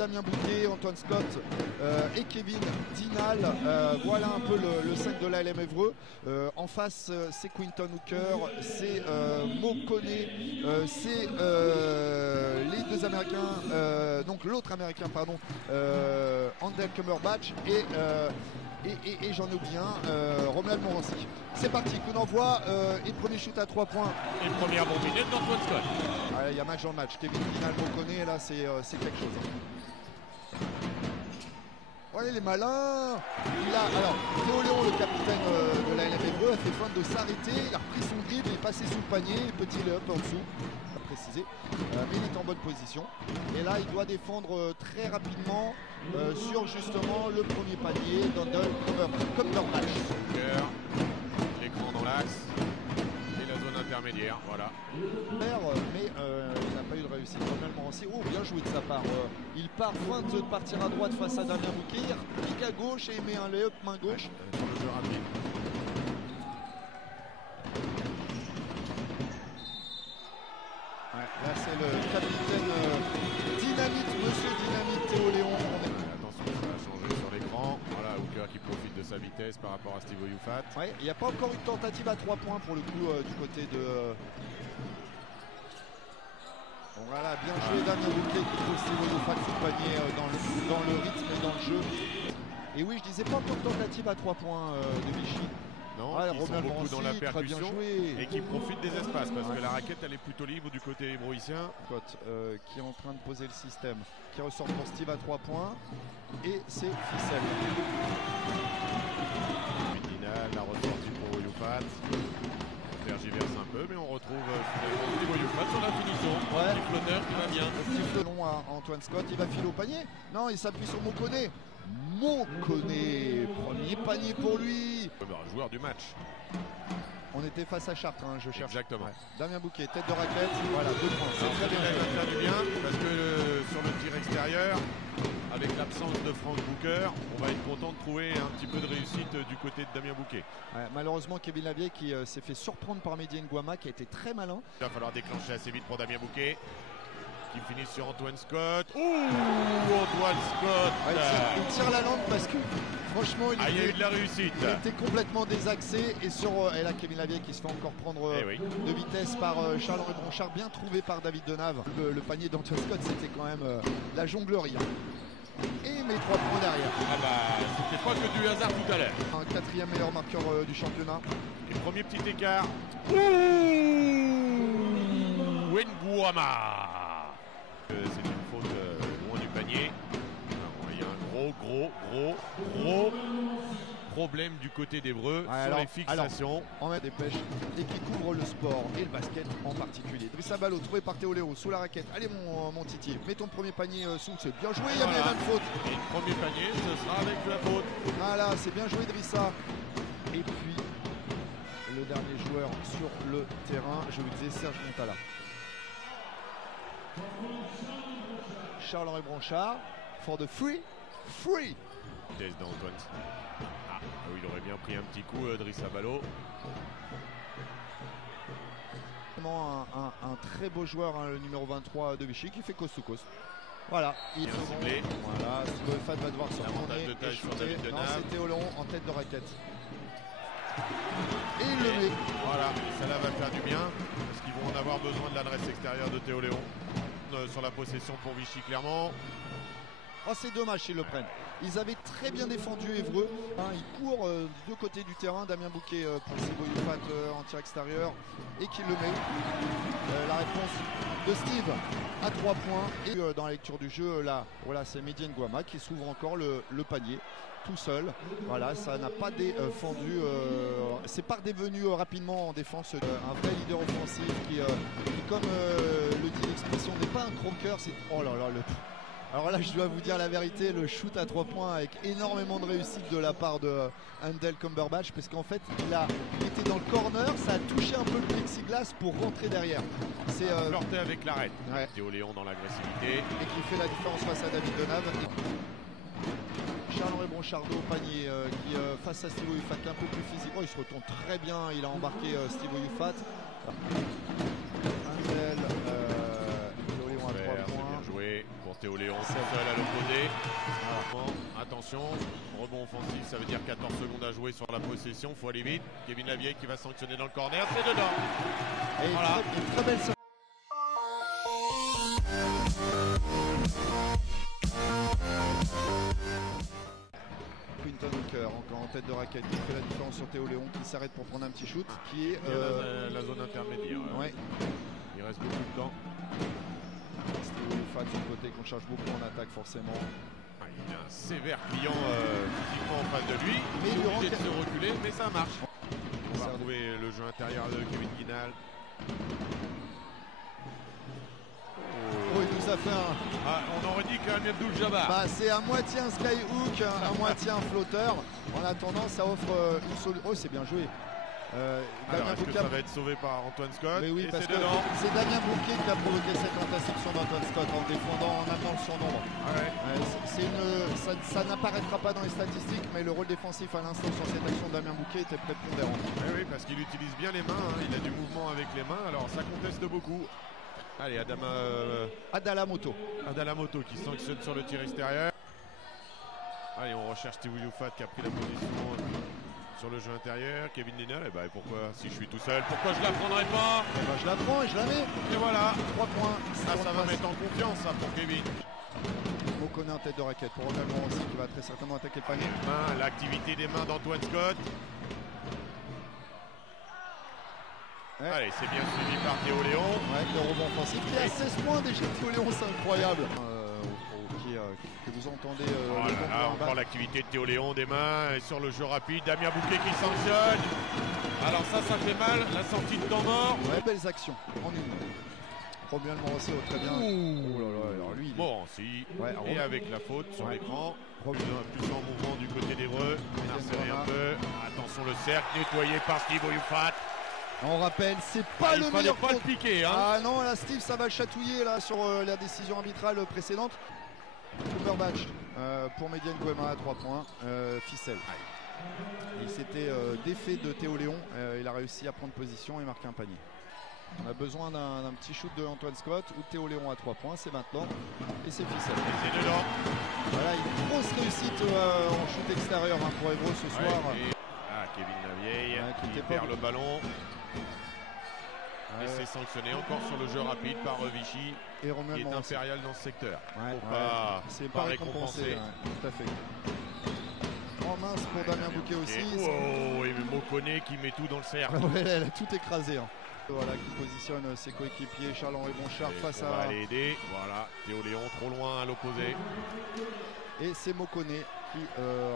Damien Bouquet, Antoine Scott et Kevin Dinal. Voilà un peu le 5 de l'ALM Évreux. En face, c'est Quinton Hooker, c'est Mo Kone, c'est les deux Américains, donc l'autre Américain, pardon, Andel Cumberbatch et j'en oublie un, Romuald Morancy. C'est parti, coup d'envoi et premier shoot à 3 points. Et première bombe d'Antoine Scott. Il y a match dans le match. Kevin Dinal, Mo Kone, là c'est quelque chose. Voilà les malins. Alors Théo Léon, le capitaine de la LM Évreux, a fait feinte de s'arrêter. Il a repris son dribble, il est passé sous le panier, petit lay-up en dessous, pas précisé, mais il est en bonne position. Et là il doit défendre très rapidement sur justement le premier panier d'Andel Cumberbatch. L'écran dans l'axe. La zone intermédiaire, voilà. Mais il n'a pas eu de réussite. Romuald Morancy, oh bien joué de sa part. Il part feinte de partir à droite face à Damien Bouquet, il pique à gauche et il met un lay-up main gauche. Sur le jeu rapide. Là c'est le capitaine Dynamite, Monsieur Dynamite Théo Léon. Attention, ça va changer sur l'écran. Voilà, Hooker qui profite de sa vitesse par rapport à Steve Oyufat. Ouais, il n'y a pas encore eu de tentative à 3 points pour le coup du côté de... Bon, voilà, bien joué Damien Bouquet qui trouve Steve Oyufat sous le panier dans le rythme et dans le jeu. Et oui, je disais pas encore de tentative à 3 points de Vichy. Non, Ah, ils sont beaucoup dans la percussion et qui profitent des espaces parce que la raquette elle est plutôt libre du côté hébroïcien. Scott qui est en train de poser le système, qui ressort pour Steve à 3 points et c'est ficelle. Dinal, la ressortie pour Oyufat. On tergiverse un peu mais on retrouve Steve Oyufat sur la finition. Ouais. Du flotteur qui va bien. Steve long à Antoine Scott, il va filer au panier. Non, il s'appuie sur Mo Kone. Mo Kone, premier panier pour lui. Joueur du match. On était face à Chartres, hein, je cherche. Exactement. Ouais. Damien Bouquet, tête de raquette, voilà, 2 points. C'est très bien, ça va faire du bien parce que sur le tir extérieur, avec l'absence de Frank Booker, on va être content de trouver un petit peu de réussite du côté de Damien Bouquet. Ouais, malheureusement, Kevin Lavier qui s'est fait surprendre par Mehdi Nguama, qui a été très malin. Il va falloir déclencher assez vite pour Damien Bouquet. Qui finit sur Antoine Scott. Ouh, Antoine Scott. Ouais, il tire la langue parce que franchement il y a eu de la réussite. Il était complètement désaxé et et là Kevin Lavier qui se fait encore prendre de vitesse par Charles-Henri Bronchard, bien trouvé par David Denave. Le panier d'Antoine Scott, c'était quand même la jonglerie. Et mes 3 points derrière. Ah bah c'était pas que du hasard tout à l'heure. Un 4e meilleur marqueur du championnat. Et premier petit écart. Ouh, Nguama. C'est une faute loin du panier. Alors, il y a un gros problème du côté d'Évreux sur les fixations. En met des pêches et qui couvre le sport et le basket en particulier. Drissa Ballot trouvé par Théo Léon sous la raquette. Allez mon Titi, mets ton premier panier sous, c'est bien joué, il y a bien une faute. Et le premier panier, ce sera avec la faute. Voilà, c'est bien joué Drissa. Et puis le dernier joueur sur le terrain, je vous disais Serge Montala. Charles-Henri Bronchard for the free. Test d'Antoine. Ah oui, il aurait bien pris un petit coup, Drissa Ballot. Un très beau joueur, hein, le numéro 23 de Vichy, qui fait cause to cause. Voilà, il est ciblé. Voilà, Fat va devoir se retourner de taille et sur shooter. David Denave. Non, c'est Théo Léon en tête de raquette. Et il le met. Voilà, ça là va faire du bien parce qu'ils vont en avoir besoin de l'adresse extérieure de Théo Léon. Sur la possession pour Vichy clairement. Oh, c'est dommage s'ils le prennent. Ils avaient très bien défendu Évreux. Hein, ils courent de côté du terrain. Damien Bouquet pour Steve Oyufat en tir extérieur et qui le met. La réponse de Steve à 3 points. Et dans la lecture du jeu, là, voilà, c'est Mehdi Nguama qui s'ouvre encore le panier tout seul. Voilà, ça n'a pas défendu. C'est pas redevenu rapidement en défense un vrai leader offensif qui comme le dit l'expression, n'est pas un croqueur. C'est oh là là le. Alors là, je dois vous dire la vérité, le shoot à 3 points avec énormément de réussite de la part de Andel Cumberbatch, parce qu'en fait, il était dans le corner, ça a touché un peu le plexiglas pour rentrer derrière. C'est flirté avec l'arête. Ouais. Théo Léon dans l'agressivité. Et qui fait la différence face à David Denave. Charles-Henri Bronchard au panier qui face à Steve Oyufat un peu plus physique. Oh, il se retourne très bien, il a embarqué Steve Oyufat. Andel, Théo Léon à 3 points. Bien joué pour Théo Léon tout seul à l'opposé. Attention, rebond offensif, ça veut dire 14 secondes à jouer sur la possession, faut aller vite. Kevin Lavieille qui va sanctionner dans le corner, c'est dedans. Et voilà. Une très belle Quinton Hooker encore en tête de raquette qui fait la différence sur Théo Léon qui s'arrête pour prendre un petit shoot qui est la zone intermédiaire. Ouais. Il reste beaucoup de temps. Théo Léon de son côté qu'on cherche beaucoup en attaque forcément. Il a un sévère client physiquement en face de lui. Mais il est obligé de se reculer, mais ça marche. On va retrouver le jeu intérieur de Kevin Guinal. Oh, il nous a fait un... on aurait dit qu'un Abdul-Jabbar. Bah, c'est à moitié un skyhook, à moitié un flotteur. En attendant, ça offre une solution. Oh, c'est bien joué. Alors, est-ce que ça va être sauvé par Antoine Scott? Mais oui, parce que c'est Damien Bouquet qui a provoqué cette interception d'Antoine Scott en défendant, en amenant le surnombre. Ça n'apparaîtra pas dans les statistiques, mais le rôle défensif à l'instant sur cette action de Damien Bouquet était prépondérant. Oui, parce qu'il utilise bien les mains, il a du mouvement avec les mains, alors ça conteste beaucoup. Allez, Adalamoto qui sanctionne sur le tir extérieur. Allez, on recherche Steve Youfat qui a pris la position sur le jeu intérieur. Kevin Guinal, et pourquoi, si je suis tout seul, pourquoi je la prendrais pas? Je la prends et je la mets. Et voilà, 3 points. Ça va mettre en confiance ça pour Kevin. Mokone en tête de raquette pour Romain aussi qui va très certainement attaquer le panier. L'activité des mains d'Antoine Scott. Allez, c'est bien suivi par Théo Léon. Le rebond offensif qui est à 16 points déjà. Théo Léon, c'est incroyable. Que vous entendez encore l'activité de Théo Léon des mains et sur le jeu rapide. Damien Bouquet qui sanctionne. Alors ça fait mal. La sortie de temps mort. Belles actions en une. Romuald Morossi très bien. Oh là là, alors lui. Et avec la faute sur l'écran. Plus en mouvement du côté d'Evreux. Il a resserré un peu. Attention le cercle nettoyé par Steve Youfat. On rappelle, c'est pas le meilleur. Pas le piquer. Ah non, là Steve, ça va le chatouiller là sur la décision arbitrale précédente. Cumberbatch pour Mediane Guema à 3 points. Ficelle. Il s'était défait de Théo Léon. Il a réussi à prendre position et marquer un panier. On a besoin d'un petit shoot de Antoine Scott ou Théo Léon à 3 points. C'est maintenant. Et c'est Ficelle. Et c'est dedans. Voilà, une grosse réussite en shoot extérieur pour Évreux ce soir. Kevin Lavieille qui perd le ballon. Et c'est sanctionné encore sur le jeu rapide par Vichy et qui est impérial dans ce secteur. C'est pas récompensé. Tout à fait. En mince pour Damien Bouquet aussi. Et Mokone qui met tout dans le cercle. Elle a tout écrasé. Voilà, qui positionne ses coéquipiers Charles-Henri Bonchard face à... On va aller aider. Voilà, Théo Léon trop loin à l'opposé. Et c'est Mokone qui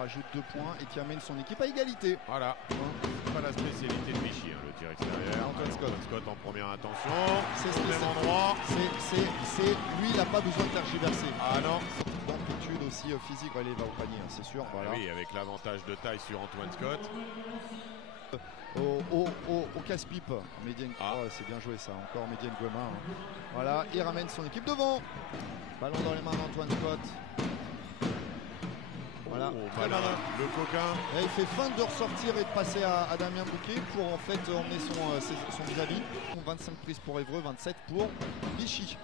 rajoute 2 points et qui amène son équipe à égalité. Voilà. C'est pas la spécialité de Vichy, le tir extérieur. Antoine Scott en première intention. C'est au même endroit. Lui, il n'a pas besoin de tergiverser. Ah non. D'amplitude aussi physique, il va au panier, c'est sûr. Voilà. Oui, avec l'avantage de taille sur Antoine Scott. Au casse-pipe, Mediane. C'est bien joué ça, encore Mediane Guema. Voilà, il ramène son équipe devant. Ballon dans les mains d'Antoine Scott. Voilà, le coquin. Et il fait fin de ressortir et de passer à Damien Bouquet pour en fait emmener son vis-à-vis. 25 prises pour Évreux, 27 pour Vichy.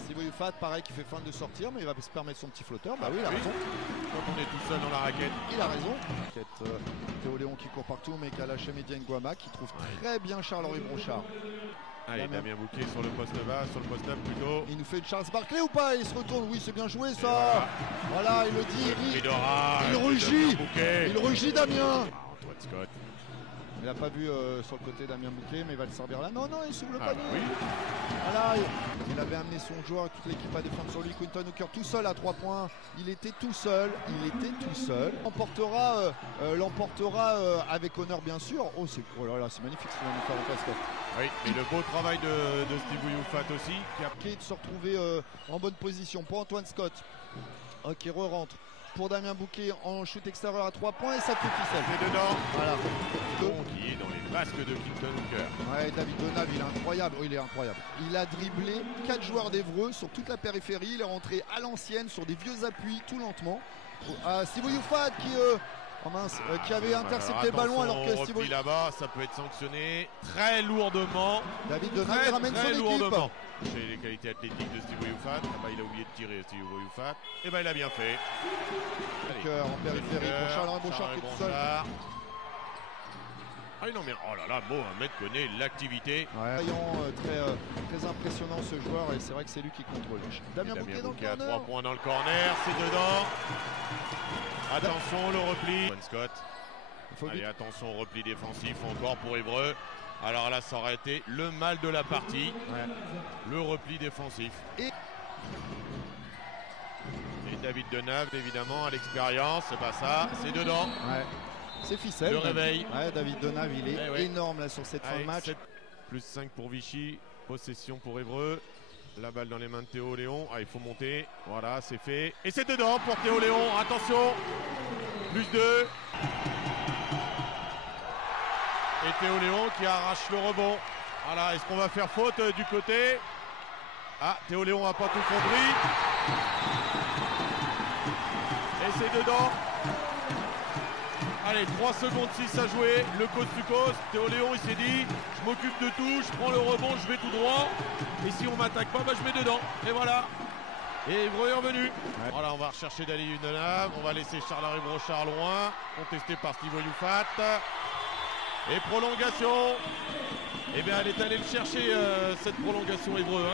Steve Youfat, pareil, qui fait fin de sortir, mais il va se permettre son petit flotteur. Bah oui, il a raison. Quand on est tout seul dans la raquette. Il a raison. Théo Léon qui court partout, mais qui a lâché Mediane Guema, qui trouve très bien Charles-Henri Brochard. Allez, Damien Bouquet sur le poste bas, sur le poste 9 plutôt. Il nous fait une Charles Barkley ou pas? Il se retourne, oui, c'est bien joué ça. Voilà, il le dit. Il rugit. Il rugit Damien. Antoine Scott. Il n'a pas vu sur le côté Damien Bouquet, mais il va le servir là. Non, il s'ouvre le panier. Oui. Voilà, il avait amené son joueur, toute l'équipe à défendre sur lui. Quinton Hooker tout seul à 3 points. Il était tout seul. L'emportera avec honneur, bien sûr. Oh là là, c'est magnifique ce qu'il va nous faire en place. Oui, et le beau travail de Steve Youfat aussi. Qui a de se retrouver en bonne position pour Antoine Scott. Qui re-rentre. Pour Damien Bouquet en shoot extérieur à 3 points et ça fait Ficelle. C'est dedans. Voilà. Qui est dans les basques de Quinton Hooker. Ouais, David Donave, il est incroyable. Oh, il est incroyable. Il a dribblé 4 joueurs d'Évreux sur toute la périphérie. Il est rentré à l'ancienne sur des vieux appuis, tout lentement. Steve Youfat qui Oh mince, qui avait intercepté le ballon alors que Steve là-bas, ça peut être sanctionné très lourdement. David Denave ramène son équipe. Chez les qualités athlétiques de Steve Woyoufat, il a oublié de tirer Steve Woyoufat. Et il a bien fait. En périphérie pour Charles Bouchard qui est tout seul. Ah non mais oh là là, Mohamed connaît l'activité. Très impressionnant ce joueur et c'est vrai que c'est lui qui contrôle. Damien Bouquet dans le corner. 3 points dans le corner, c'est dedans. Attention le repli. Scott. Allez, attention au repli défensif encore pour Évreux. Alors là, ça aurait été le mal de la partie. Le repli défensif. Et David Denave, évidemment, à l'expérience. C'est pas ça, c'est dedans. C'est ficelle. Le réveil. David Denave, il est énorme là sur cette fin de match. Plus 5 pour Vichy. Possession pour Évreux. La balle dans les mains de Théo Léon. Il faut monter. Voilà, c'est fait. Et c'est dedans pour Théo Léon. Attention. Plus 2. Et Théo Léon qui arrache le rebond. Voilà, est-ce qu'on va faire faute du côté? Ah, Théo Léon n'a pas tout compris. Et c'est dedans. Allez, 3 secondes 6 à jouer. Le coach du coach. Théo Léon, il s'est dit, je m'occupe de tout, je prends le rebond, je vais tout droit. Et si on m'attaque pas, je mets dedans. Et voilà. Et Évreux est revenu. Voilà, on va rechercher Dali Denave. On va laisser Charles-Henri Brochard loin. Contesté par Steve Woyoufat. Et prolongation. Eh bien, elle est allée le chercher, cette prolongation Évreux.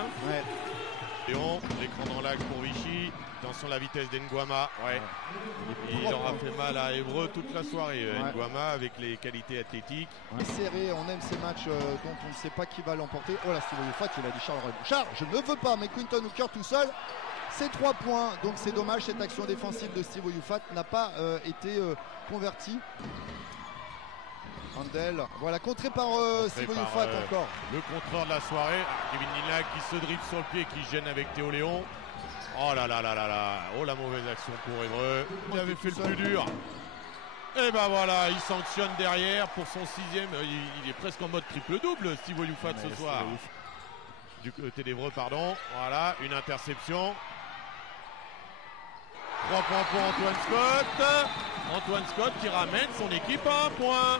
Léon, l'écran dans l'axe pour Vichy. Attention la vitesse d'Nguama. Il aura fait mal à Évreux toute la soirée. Nguama avec les qualités athlétiques. Serré, on aime ces matchs dont on ne sait pas qui va l'emporter. Oh là, Steve Woyoufat, il a dit Charles Bouchard, je ne veux pas, mais Quinton Hooker tout seul. C'est 3 points, donc c'est dommage, cette action défensive de Steve Woyoufat n'a pas été convertie. Handel, voilà, contré par Steve Woyoufat encore. Le contreur de la soirée, Kevin Linac qui se dribble sur le pied, qui gêne avec Théo Léon. Oh là là là là là, oh la mauvaise action pour Évreux. Il avait fait le plus dur. Et ben voilà, il sanctionne derrière pour son 6e. Il est presque en mode triple-double, Steve Woyoufat ce soir. Du côté d'Évreux, pardon. Voilà, une interception. 3 points pour Antoine Scott. Antoine Scott qui ramène son équipe à 1 point.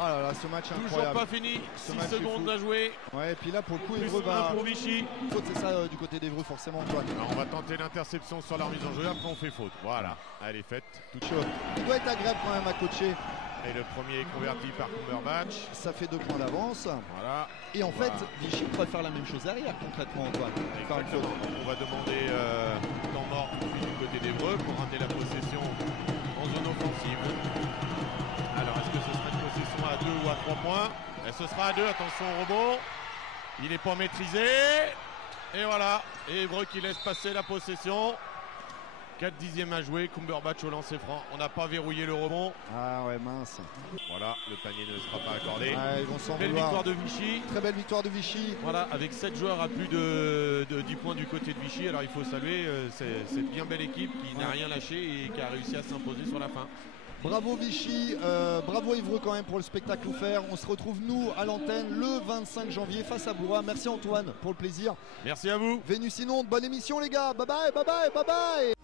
Ah là là, ce match incroyable. Toujours pas fini, 6 secondes à jouer. Ouais, et puis là, pour le coup, Évreux va... pour Vichy. C'est ça du côté d'Évreux, forcément, Antoine. Alors, on va tenter l'interception sur la remise en jeu, après on fait faute. Voilà, elle est faite. Tout chaud. Il doit être agréable quand même à coacher. Et le premier est converti par Cumberbatch. Ça fait 2 points d'avance. Voilà. Et en fait, Vichy pourrait faire la même chose derrière, concrètement, Antoine. Exactement. On va demander temps mort du côté d'Évreux pour ramener la possession en zone offensive. Alors, est-ce que ce sera une possession à 2 ou à 3 points? Et ce sera à 2, attention au rebond. Il n'est pas maîtrisé. Et voilà, et Évreux qui laisse passer la possession. 4/10 à jouer, Cumberbatch au lancer franc. On n'a pas verrouillé le rebond. Ah ouais, mince. Voilà, le panier ne sera pas accordé. Ils vont s'en belle victoire de Vichy. Très belle victoire de Vichy. Voilà, avec 7 joueurs à plus de 10 points du côté de Vichy. Alors il faut saluer cette bien belle équipe qui n'a rien lâché et qui a réussi à s'imposer sur la fin. Bravo Vichy, bravo Évreux quand même pour le spectacle offert. On se retrouve nous à l'antenne le 25 janvier face à Blois. Merci Antoine pour le plaisir. Merci à vous. Vénus Inonde, bonne émission les gars. Bye bye, bye bye, bye bye.